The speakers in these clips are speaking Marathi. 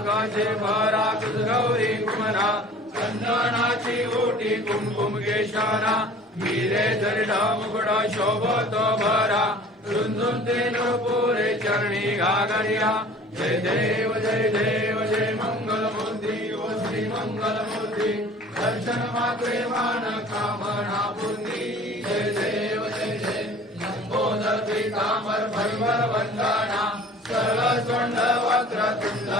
नागाचे भरा गौरी कुमना चंदनाची ओटी कुमकुम केशाना हिरे जरडा मुगडा शोभत भरा रुंदून ते पुरे चरणी घागरिया जय देव जय देव जय मंगल मूर्ती ओ श्री मंगल मूर्ती दर्शन मात्रे मान कामना पूर्ती जय देव जय जय लंबोदर पीतांबर भैवर वंदना सर्व सोंड वक्र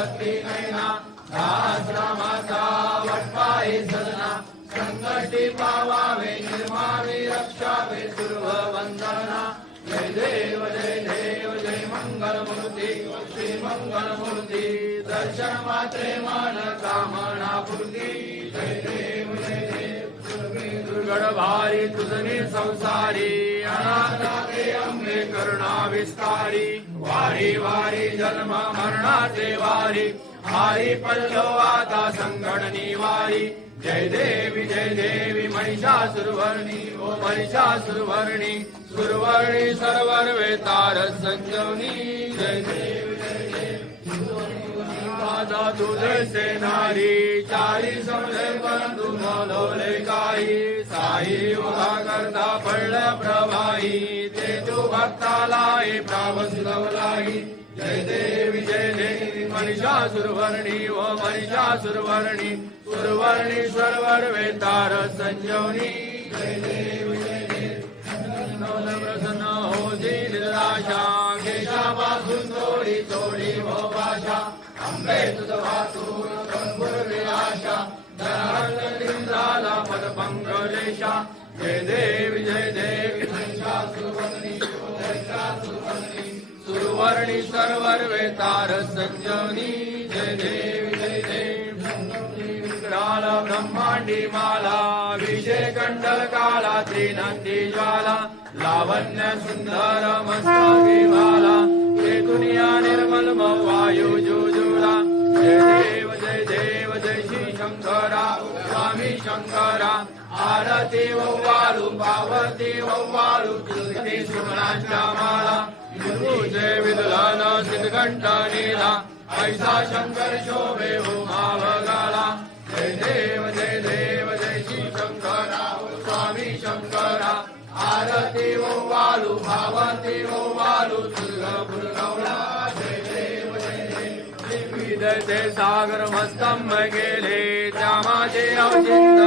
भक्ती नैना दासरामाचा वटपाई सजना संकटी पावावे गडभारी भारी तुझनी संसारी अनाथाते अंबे करुणा विस्तारी वारी वारी जन्म मरणाचे वारी हारी पल्लो आता संगण निवारी. जय देवी जय देवी महिषासुरवर्णी ओ महिषासुरवर्णी सुरवर्णी सर्वर तारस संजवनी जय देवी. जय माझा तुझे नारी चारी समजे परंतु मोलोले काही. साई उभा करता पडलं प्रभाई ते तू भक्तालाई प्रावसुलवलाई जय देवी जय देवी महिषासुरवर्णी व महिषासुरवर्णी सुरवर्णी सर्वर वेतार संजवनी जय देवी जय देवी. प्रसन्न हो दीन निराशा केशापासून थोडी थोडी हो भाषा जय देव जय देव महिषासुरवर्णी संजनी जय जय ब्रह्मांडी माला विजय कंडल काला त्रिनंदी ज्वाला लावण्य सुंदर मस्तकी भाला दुनिया निर्मल वायू जुजुरा। जय देव जय देव जय श्री शंकरा। स्वामी शंकरा आरती वव्वालू पावती वव्वालू तुलसी सुमनाच्या माळा विदू जय विदुलान सिद्धघंट नीला। ऐसा शंकर शोभे हो वगाला वव्वालू भावती वव्वालू तुलगा पुरगवला जय ते सागर मस्तंभ गेले त्या माझे अवचिंत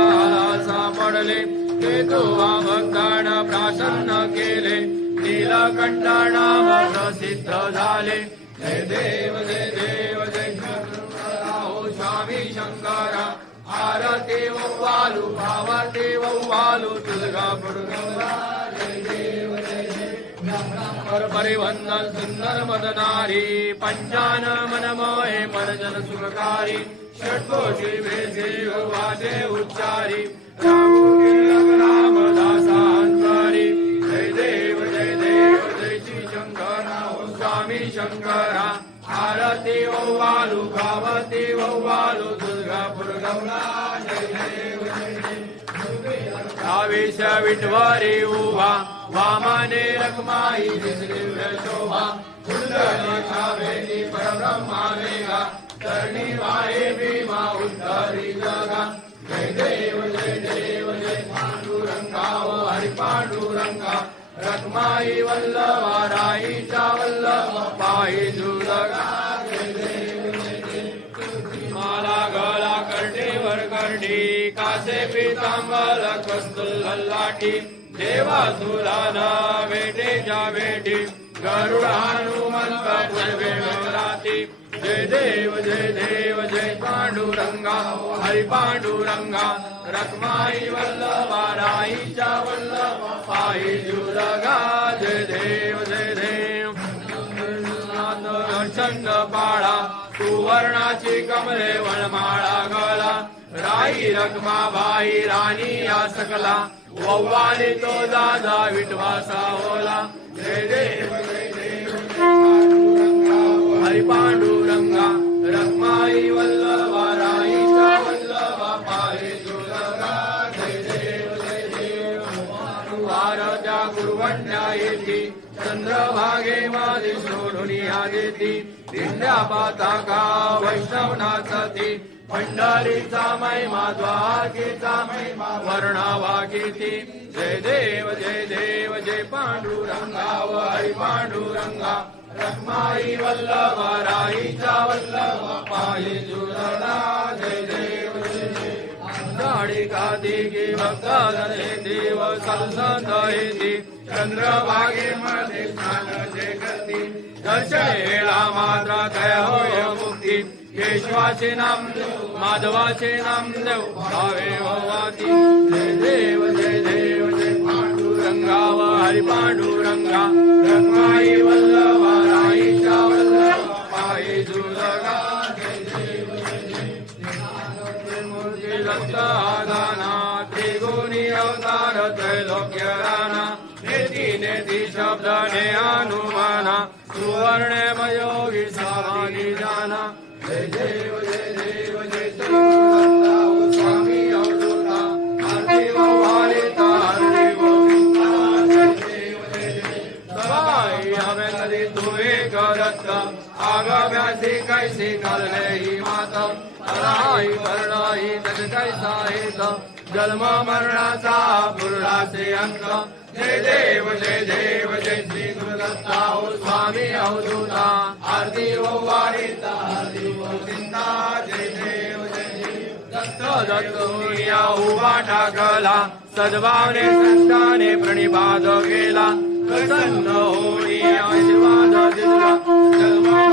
सापडले ते तो भक्तान प्रासन्न केले। नीलकंठ नाम प्रसिद्ध झाले। हे देव जय देव जय शंकरा हो स्वामी शंकरा। आरती वव्वालू भावती वालू तुलगा पुरगवला परिवंदन सुंदर मदनारी पंचान मन मोहे परजन सुखकारी षटकोशी वेसे वाचे उच्चारी। रामदासांतरी जय देव जय देव जय श्री शंकरा ओ स्वामी शंकरा। आरती ओवालू भावती ओवालू दुर्गा पुरगवला जय देव जय देव। आवेश विठवारी उभा वामाने रखमाई दिव्य शोभा. कुंडली परब्रह्मा वेगा वाहे भीमा जगा. जय देव जय देव जय पांडुरंगा ओ हरि पांडुरंगा. रखमाई वल्लभा राईचा वल्लभ पायी जुलगा. असे पितांबर कस्तुल लाठी देवा सुराना वेटेच्या वेटी गरुड हनुमंत राती जय देव जय देव जय पांडुरंगा हरी पांडुरंगा रखमाई वल्लभा राईच्या वल्लभा पायी जुलगा। जय देव जय देव प्रचंड पाळा सुवर्णाची कमरे वनमाळा गळा। राई रखमा राणी या सकला वव्वाने तो दादा विटवासा होला. जय देव जय पांडुरंगा रखमाई वल्लभा राईचा वल्लभा पायी जुलगा जय देव जय देव. गुरुवंड्या चंद्रभागे मध्ये सोडून या देती दिंड्या पाताका वैष्णवनाथती पंढरीचा महिमा द्वारकेचा महिमा वर्णावा कीर्ती जय देव जय देव जय पांडुरंगा हरी पांडुरंगा रखमाई वल्लभा राईचा वल्लभा पायी जुळला जय देव जय देव। गाडी गादी गे देव संसंत येती चंद्रभागे मध्ये जे करती दर्शनेला मात्र काय होय मुक्ती. केशवाचे नाम देव माधवाचे नाम देव भावे भवाती जय देव जय देव. आगम्यासी कैसी कलने ही माता? अराई वर्णाई तद कैसा हित जन्म मरणाचा पुरणाचे अंक। जय देव जय देव जय श्री गुरुदत्ता हो स्वामी अवधूता आरती हो वारिता आरती हो चिंता। जय देव जय देव। दत्त दत्त हो मुनिया उभा हो टाकला सद्भावने संताने प्रणिपात केला। प्रसन्न होणी आशीर्वाद दिला। जन्म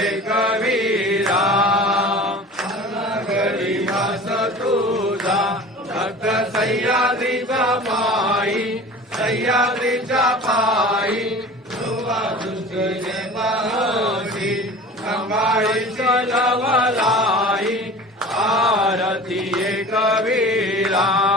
कवीरा एक वीरा तुझा भक्त सह्याद्रीचा पायी सह्याद्रीचा पायी तुवा तुझे पाहशी संभाळी चलवलाई आरती कवीरा.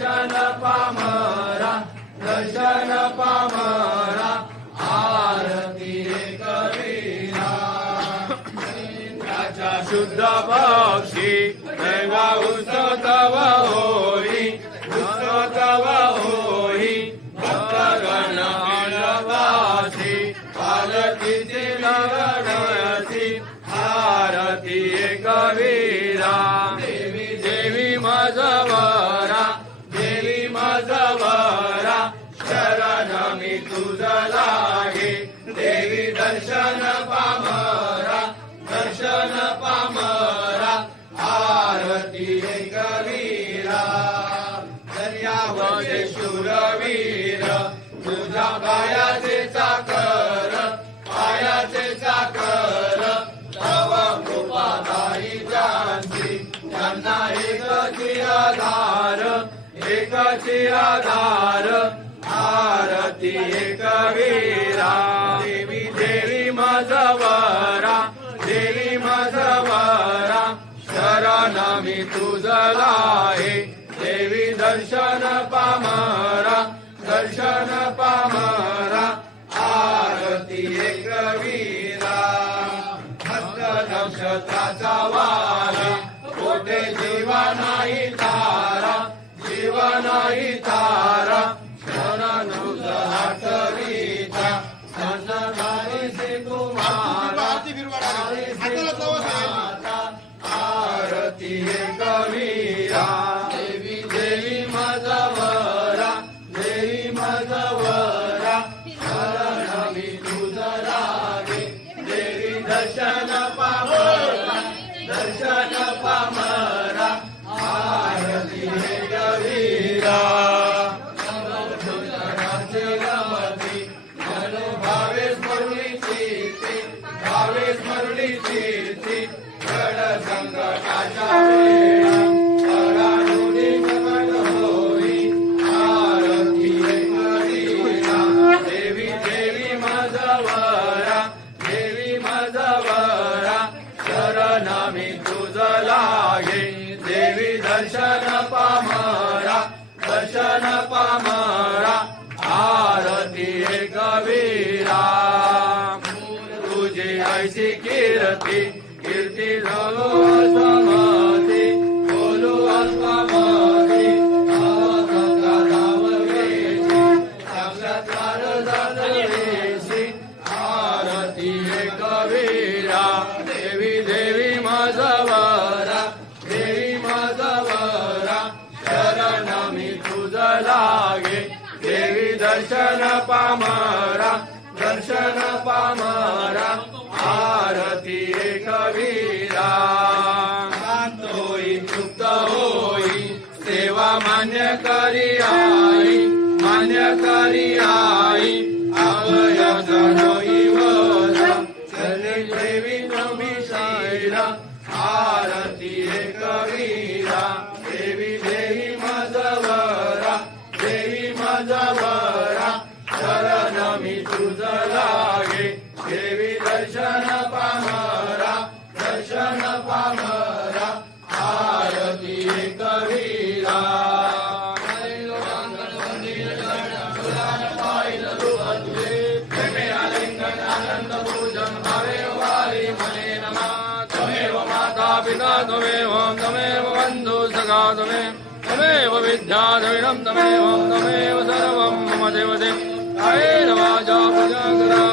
दर्शन पामरा दर्शन पामरा आरती एक इंद्राच्या शुद्ध पक्षी गंगा उत्सव होई उत्सव होई मी तुझ देवी दर्शन पामरा दर्शन पामरा आरती कवीरा वीरा. दर्यावजे शूरवीर तुझ्या पायाचे चाकर पायाचे चाकर. तव कृपादायी जानसी त्यांना एक चिराधार एक चिराधार मी तुझला आहे देवी दर्शन पामारा दर्शन पामारा. आरती एक वीरा हस्त नक्षत्राचा वारा. कोठे जीवा नाही तारा जीवा नाही तारा. तुझी कीर्ती कीर्ती झालो समाधी बोलू अल्पमाधी आवाजातला धाव वेशी सांगतवार जातवेशी आरती कवीरा देवी देवी माझा वारा Zakariai द्याद्रविणं तमेवं तमेव सर्वं मम देवते। हरे नवाजा प्रजागरा